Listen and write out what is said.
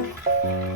Música